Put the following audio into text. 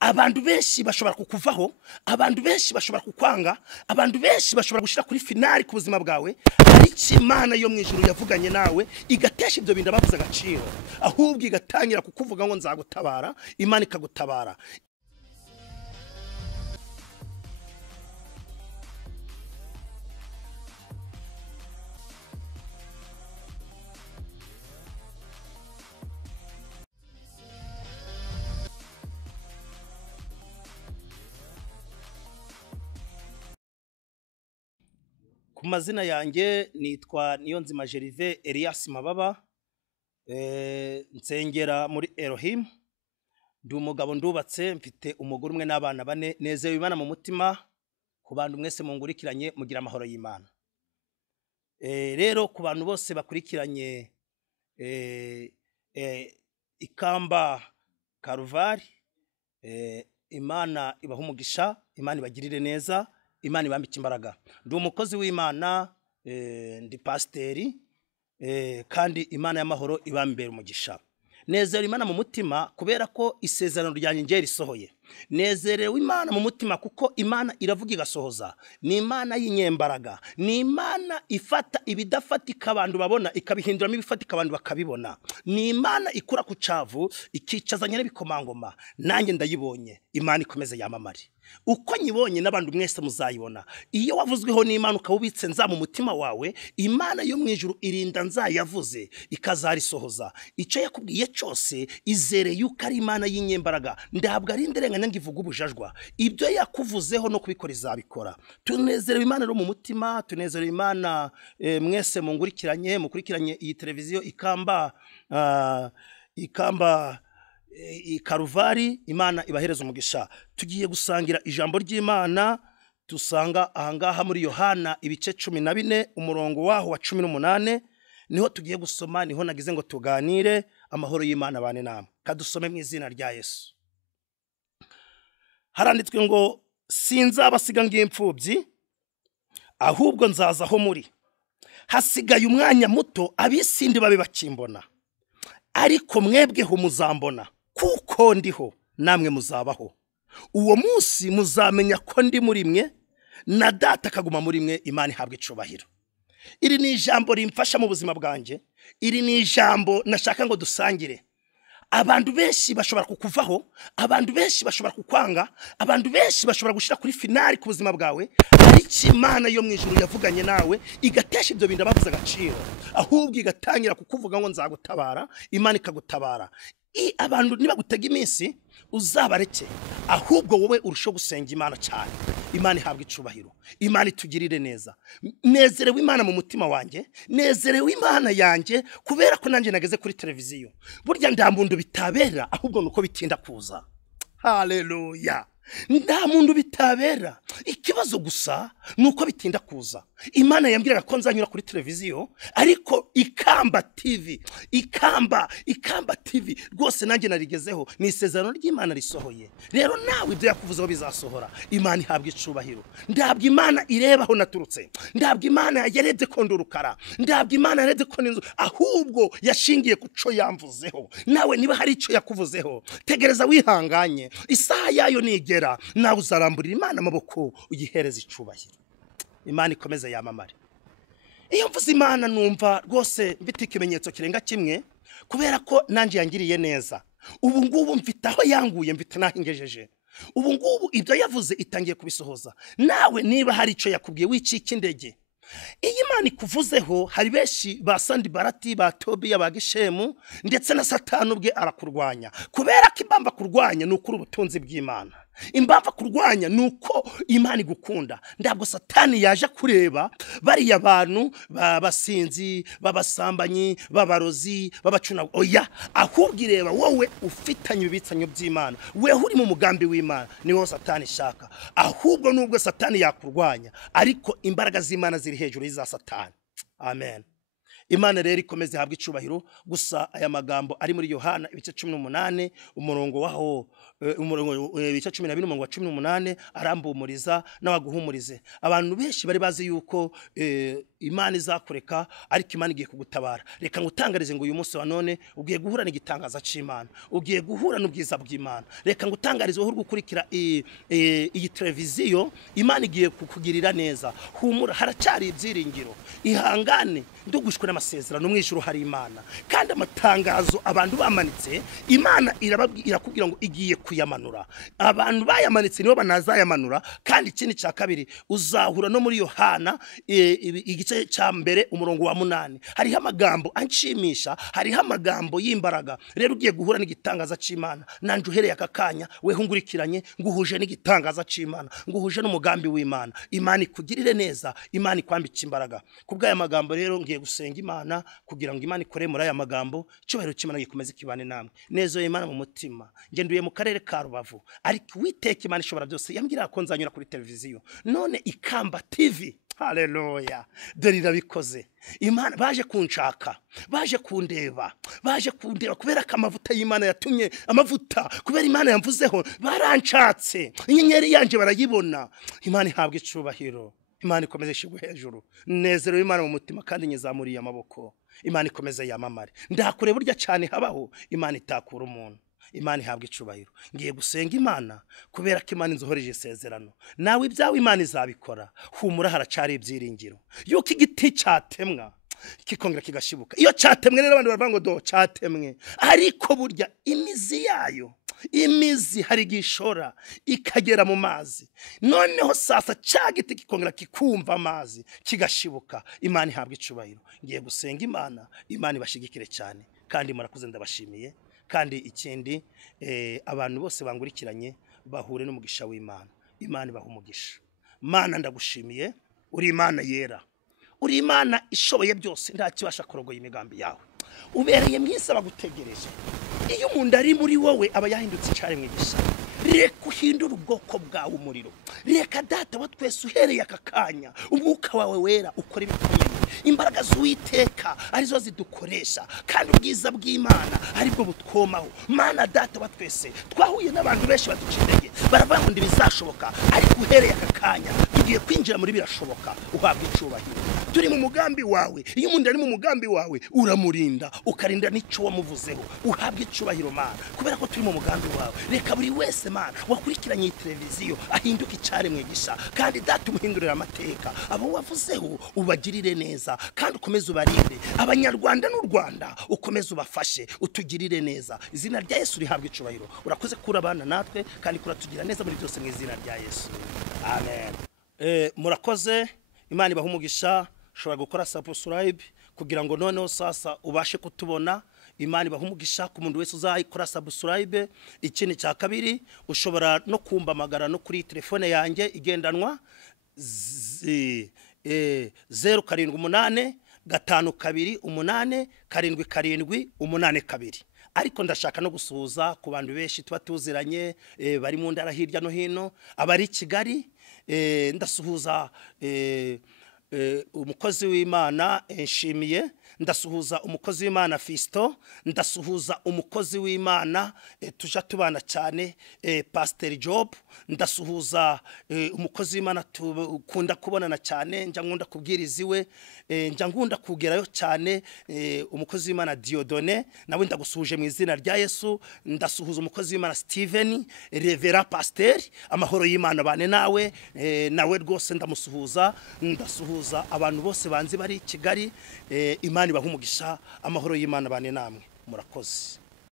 abantu benshi bashobora kukuvaho, abantu benshi bashobora kukwanga, abantu benshi bashobora gushira kuri finali ku buzima bwawe, ariko Imana yo mu ijuru yavuganye nawe igatesha ibyo bintu bavuze agaciro, ahubwo igatangira kukuvuga ngo nzagutabara, Imana ikagutabara. Ku mazina yanjye nitwa Niyonzima Gervais Elias Mababa, nsengera muri Elohim, ndi umugabo ndubatse, mfite umugore umwe n'abana bane, nezewe Imana mu mutima, ku bantu mwese mungurikiranye mugira amahoro y'Imana. Rero ku bantu bose bakurikiranye ikamba Karuvari, Imana ibaha umugisha, Imana ibagirire neza, Imana ibambike imbaraga. Ndi umukozi w'Imana, ndi pasiteri, kandi Imana y'amahoro ibambere umugisha. Nezerewe Imana mu mutima kubera ko isezerano ryanjye ngiye risohoye. Nezerewe Imana mu mutima kuko Imana iravuga igasohoza. Ni Imana y'inyembaraga, ni Imana ifata ibidafatika abantu babona ikabihinduramo ibifatika abantu bakabibona. Ni Imana ikura ku cavu ikicazanya n'ibikomangoma. Nanjye ndayibonye, Imana ikomeze yamamare. Uko nyibonye n'abantu mwese muzayibona. Iyo wavuzweho n'Imana ukawubitse nza mu mutima wawe, Imana yo mu ijuru irinda nzayavuze ikazarisohoza. Icyo yakubwiye cyose izere yuko ari Imana y'inyembaraga, ndabwo ari nderenganya ngivuga ubujajwa. Ibyo yakuvuzeho no kubikora izabikora. Tunezerewe Imana ro mu mutima, tunezerewe Imana mwese mukurikiranye iyi televiziyo ikamba Karuvari, Imana ibahereza umugisha. Tugiye gusangira ijambo ry'Imana dusanga ahangaha muri Yohana ibice 14 umurongo waho wa 18, niho tugiye gusoma, niho nagize ngo tuganire. Amahoro y'Imana bane namwe. Kadusome mu izina rya Yesu. Haranditswe ngo sinzabasiga ng'imfubyi, ahubwo nzazaho muri. Hasigaye umwanya muto abisindi babe bakimbona, ariko mwebweho muzambona, kuko ndiho namwe muzabaho. Uwo munsi muzamenya ko ndi muri mwe na Data akaguma muri mwe. Imana ihabwe icubahiro. Iri ni ijambo rimfasha mu buzima bwanjye, iri ni ijambo nashaka ngo dusangire. Abantu benshi bashobora kukuvaho, abantu benshi bashobora kukwanga, abantu benshi bashobora gushira kuri finali ku buzima bwawe, ariko Imana yo mu ijuru yavuganye nawe igatesha ibyo bintu bavuze agaciro, ahubwo igatangira kukuvuga ngo nzagutabara, Imana ikagutabara. Abantu niba gutega iminsi uzabareke, ahubwo wowe urusho gusenga Imana cyane. Imana ihabwe icubahiro, Imana itugirire neza. Nezerewe Imana mu mutima wanjye, nezerewe Imana yanjye kubera ko nanjye nageze kuri televiziyo. Burya nda muntu bitabera, ahubwo nuko bitinda kuza. Haleluya. Nda muntu bitabera, ikibazo gusa nuko bitinda kuza. Imana yambwiraga ko nzanyura kuri televiziyo, ariko ikamba TV, ikamba TV rwose nanjye narigezeho. Ni isezerano ry'Imana risohoye. Rero nawe ibyo yakuvuzeho bizasohora. Imana ihabwe icubahiro. Ndabwo Imana irebaho naturutse, ndabwo Imana yarebye ko ndurukara, ndabwo Imana yarebye ko ninzu, ahubwo yashingiye kuco yamvuzeho. Nawe niba hari icyo yakuvuzeho, tegereza wihanganye, isaha yayo nigera, nawe uzaramburira Imana amaboko uyihereza icubahiro. Imana ikomeze yamamare. Iyo mvuze Imana numva rwose mfite ikimenyetso kirenga kimwe, kubera ko nanjye yangiriye neza. Ubu ngubu mfite aho yanguye, mfite naho ingejeje. Ubu ngubu ibyo yavuze itangiye kubisohoza. Nawe niba hari icyo yakubwiye wicika indege. Iyi Imana ikuvuzeho, hari benshi ba Sandi Barati, ba Tobiya, ba Gishemu, ndetse na Satani ubwe arakurwanya. Kubera ko impamvu kurwanya nuko ubutunzi bw'Imana. Impamvu kurwanya nuko Imana igukunda. Ndabwo Satani yaje kureba bari abantu babasinzi, babasambanyi, babarozi, babacuna. Oya, ahubwo ireba wowe ufitanye ibitsanyo by'Imana, wewe uri mu mugambi w'Imana. Niho Satani shaka. Ahubwo nubwo Satani yakurwanya, ariko imbaraga z'Imana ziri hejuru y'iza Satani. Amen. Imana rero ikomeze ihabwe icubahiro. Gusa aya magambo ari muri Yohana ibice 18 umurongo waho ibice 12 umurongo wa 18 arambumuriza n'abaguhumurize. Abantu benshi bari bazi yuko Imana izakureka ariko Imana igiye kugutabara. Reka ngutangarize ngo uyu munsi wa none ugiye guhura n'igitangaza c'Imana, ugiye guhura n'ubwiza bw'Imana. Reka ngutangarize wowe gukurikira iyi televiziyo, Imana igiye kukugirira neza. Humura, haracyari ibyiringiro, ihangane, ndugushwe n'amasezerano mw'ijuru hari Imana. Kandi amatangazo abantu bamanitse, Imana irakubwira ngo igiye kuyamanura. Abantu bayamanitse nibo banazayamanura. Kandi ikindi cya kabiri, uzahura no muri Yohana igice cya mbere umurongo wa 8, hariho amagambo anshimisha, hariho amagambo y'imbaraga. Rero ugiye guhura n'igitangaza c'Imana. Nanje uhereye akakanya we hungurikiranye nguhuje n'igitangaza c'Imana, nguhuje n'umugambi w'Imana. Imana ikugirire neza, Imana ikwambike imbaraga. Kubw'aya magambo rero ngiye gusenga Imana kugira ngo Imana ikore muri aya magambo, cyubahiro cy'Imana gikomeze kibane namwe. Nezo Imana mu mutima, ngenduye mu karere ka Rubavu, ariko Uwiteka Imana ishobora byose yambwira ko nzanyura kuri televiziyo. None Ikamba TV, haleluya, dore irabikoze. Imana baje kunshaka, baje kundeba kubera ko amavuta y'Imana yatumye, amavuta kubera Imana yamvuzeho barancatse, inyenyeri yanje barayibona. Imana ihabwa icubahiro, Imana ikomeze ishigwe hejuru. Nezero Imana mu mutima kandi nyizamuriye amaboko. Imana ikomeze yamamare. Ndakure burya cyane habaho, Imana itakura umuntu. Imana ihabwa icubahiro. Ngiye gusenga Imana kubera ko Imana inzohoreje isezerano. Nawe ibyawe Imana izabikora. Humura, haracari ibyiringiro yuko igiti cyatemwa kikongera kigashibuka. Iyo cyatemwe rero abantu baravuga ngo do cyatemwe, ariko burya imizi yayo, imizi hari gishora ikagera mu mazi. Noneho sasa cyagiti kikongera kikumva amazi kigashibuka. Imana ihabwa icubahiro. Ngiye gusenga Imana, Imana ibashigikire cyane kandi murakuze, ndabashimiye. Kandi ikindi abantu bose bangurikiranye bahure n'umugisha w'Imana. Imana ibaha umugisha. Mana ndagushimiye, uri Imana yera, uri Imana ishoboye byose, nta kibasha kurogoya imigambi yawe. Ubereye mwese bagutegereje. Iyo umuntu ari muri wowe aba yahindutse icari mwigisha. Reka uhindura ubwoko bwawe umuriro. Reka Data wa twese uhereye akakanya umwuka wawe wera ukora ibikomeye. Imbaraga z'Uwiteka arizo zidukoresha, kandi ubwiza bw'Imana aribwo butwomaho. Mana Data wa twese, twahuye n'abantu benshi baducindege, baravuga ngo ndibizashoboka, ariko uhereye akakanya tugiye kwinjira muri birashoboka. Uhabwa icubahiro. Turi mu mugambi wawe. Iyo umuntu ari mu mugambi wawe uramurinda, ukarinda n'icyo wamuvuzeho. Uhabwa icubahiro Mana, kubera ko turi mu mugambi wawe. Reka buri wese Mana wakurikiranye iyi televiziyo ahinduka icari mwigisha, kandi Data umuhindurira amateka. Abo wavuzeho ubagirire neza, kandi ukomeze ubarinde. Abanyarwanda n'u Rwanda ukomeze ubafashe, utugirire neza. Izina rya Yesu rihabwa icubahiro. Urakoze kura abana natwe, kandi kuratugira neza muri byose mu izina rya Yesu, amen. Murakoze. Imana ibaha umugisha. Ushobora gukora subscribe kugira ngo noneho sasa ubashe kutubona. Imana ibaha umugisha ku muntu wese uzayikora subscribe. Ikindi cya kabiri, ushobora no kumbamagara no kuri telefone yanjye igendanwa 078 52 8 7 8 Ariko ndashaka no gusuhuza ku bantu benshi tuba tuziranye bari mu ndara hirya no hino, abari Kigali. Ndasuhuza umukozi w'Imana nshimiye, ndasuhuza umukozi w'Imana Fisto, ndasuhuza umukozi w'Imana tuja tubana cyane Pst Job, ndasuhuza umukozi w'Imana tukunda kubonana cyane, njya nkunda kubwiriza iwe, njya nkunda kugerayo cyane umukozi w'Imana Diodone, nawe ndagusuhuje mu izina rya Yesu. Ndasuhuza umukozi w'Imana Steven Revera Pasteur, amahoro y'Imana bane nawe, nawe rwose ndamusuhuza. Ndasuhuza abantu bose banzi bari Kigali. Imana ibaha umugisha, amahoro y'Imana bane namwe. Murakoze.